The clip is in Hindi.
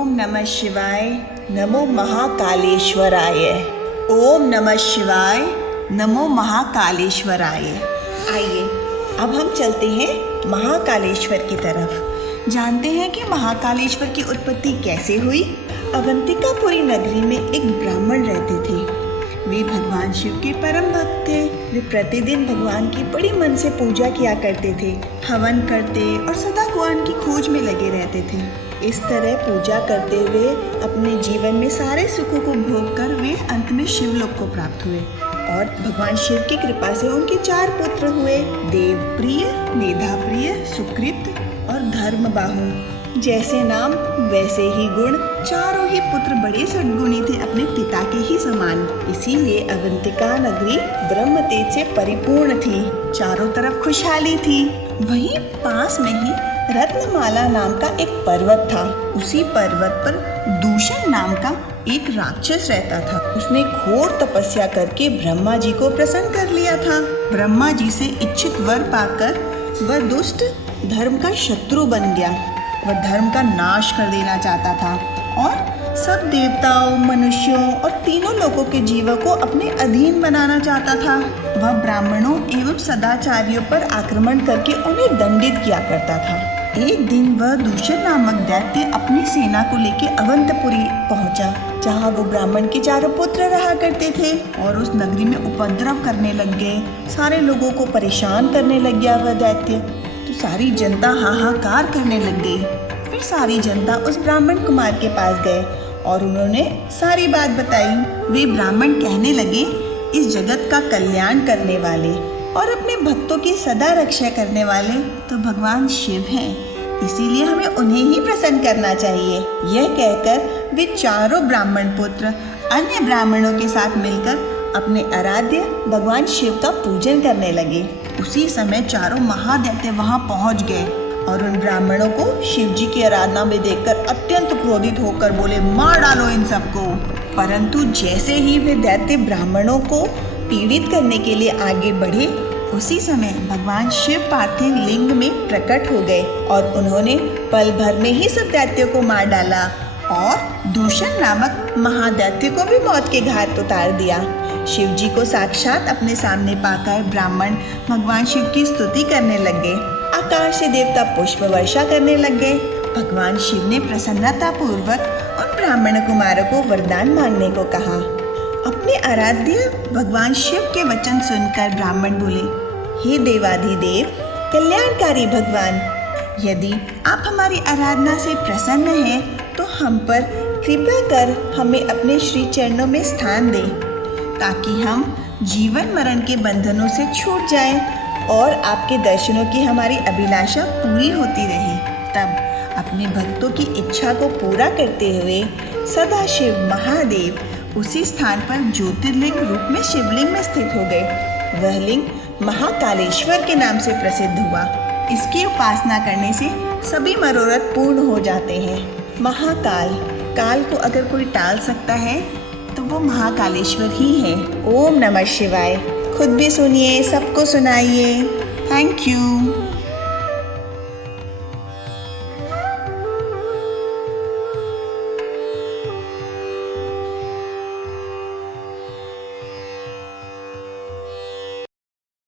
ओम नमः शिवाय। नमो महाकालेश्वराय। ओम नमः शिवाय। नमो महाकालेश्वराय। आइए अब हम चलते हैं महाकालेश्वर की तरफ। जानते हैं कि महाकालेश्वर की उत्पत्ति कैसे हुई। अवंतिकापुरी नगरी में एक ब्राह्मण रहते थे। वे भगवान शिव के परम भक्त थे। वे प्रतिदिन भगवान की बड़ी मन से पूजा किया करते थे, हवन करते और सदा भगवान की खोज में लगे रहते थे। इस तरह पूजा करते हुए अपने जीवन में सारे सुखों को भोग कर वे अंत में शिवलोक को प्राप्त हुए और भगवान शिव की कृपा से उनके 4 पुत्र हुए, देवप्रिय, मेधाप्रिय, सुकृत और धर्मबाहु। जैसे नाम वैसे ही गुण, चारों ही पुत्र बड़े सद्गुणी थे, अपने पिता के ही समान। इसीलिए अवंतिका नगरी ब्रह्म तेज से परिपूर्ण थी, चारों तरफ खुशहाली थी। वहीं पास में ही रत्नमाला नाम का एक पर्वत था। उसी पर्वत पर दूषण नाम का एक राक्षस रहता था। उसने घोर तपस्या करके ब्रह्मा जी को प्रसन्न कर लिया था। ब्रह्मा जी से इच्छित वर पाकर वह दुष्ट धर्म का शत्रु बन गया। वह धर्म का नाश कर देना चाहता था और सब देवताओं, मनुष्यों और तीनों लोगों के जीवों को अपने अधीन बनाना चाहता था। वह ब्राह्मणों एवं सदाचारियों पर आक्रमण करके उन्हें दंडित किया करता था। एक दिन वह दूषण नामक दैत्य अपनी सेना को लेकर अवंतपुरी पहुंचा, जहां वो ब्राह्मण के 4 पुत्र रहा करते थे और उस नगरी में उपद्रव करने लग गए। सारे लोगों को परेशान करने लग गया वह दैत्य। तो सारी जनता हाहाकार करने लग गई। फिर सारी जनता उस ब्राह्मण कुमार के पास गए और उन्होंने सारी बात बताई। वे ब्राह्मण कहने लगे, इस जगत का कल्याण करने वाले और अपने भक्तों की सदा रक्षा करने वाले तो भगवान शिव हैं, इसीलिए हमें उन्हें ही प्रसन्न करना चाहिए। यह कहकर वे चारों ब्राह्मण पुत्र अन्य ब्राह्मणों के साथ मिलकर अपने आराध्य भगवान शिव का पूजन करने लगे। उसी समय चारों महादैत्य वहां पहुंच गए और उन ब्राह्मणों को शिव जी की आराधना में देखकर अत्यंत क्रोधित होकर बोले, मार डालो इन सबको। परंतु जैसे ही वे दैत्य ब्राह्मणों को पीड़ित करने के लिए आगे बढ़े, उसी समय भगवान शिव पार्थिव लिंग में प्रकट हो गए और उन्होंने पल भर में ही सब दैत्यों को मार डाला और दूषण नामक महादैत्य को भी मौत के घाट उतार दिया। शिव जी को साक्षात अपने सामने पाकर ब्राह्मण भगवान शिव की स्तुति करने लगे। आकाश से देवता पुष्प वर्षा करने लग गए। भगवान शिव ने प्रसन्नता पूर्वक उन ब्राह्मण कुमारों को वरदान मांगने को कहा। अपने आराध्य भगवान शिव के वचन सुनकर ब्राह्मण बोले, हे देवाधिदेव कल्याणकारी भगवान, यदि आप हमारी आराधना से प्रसन्न हैं तो हम पर कृपा कर हमें अपने श्री चरणों में स्थान दें, ताकि हम जीवन मरण के बंधनों से छूट जाएं और आपके दर्शनों की हमारी अभिलाषा पूरी होती रहे। तब अपने भक्तों की इच्छा को पूरा करते हुए सदाशिव महादेव उसी स्थान पर ज्योतिर्लिंग रूप में शिवलिंग में स्थित हो गए। वह लिंग महाकालेश्वर के नाम से प्रसिद्ध हुआ। इसकी उपासना करने से सभी मनोरथ पूर्ण हो जाते हैं। महाकाल, काल को अगर कोई टाल सकता है तो वो महाकालेश्वर ही है। ओम नमः शिवाय। खुद भी सुनिए, सबको सुनाइए। Thank you.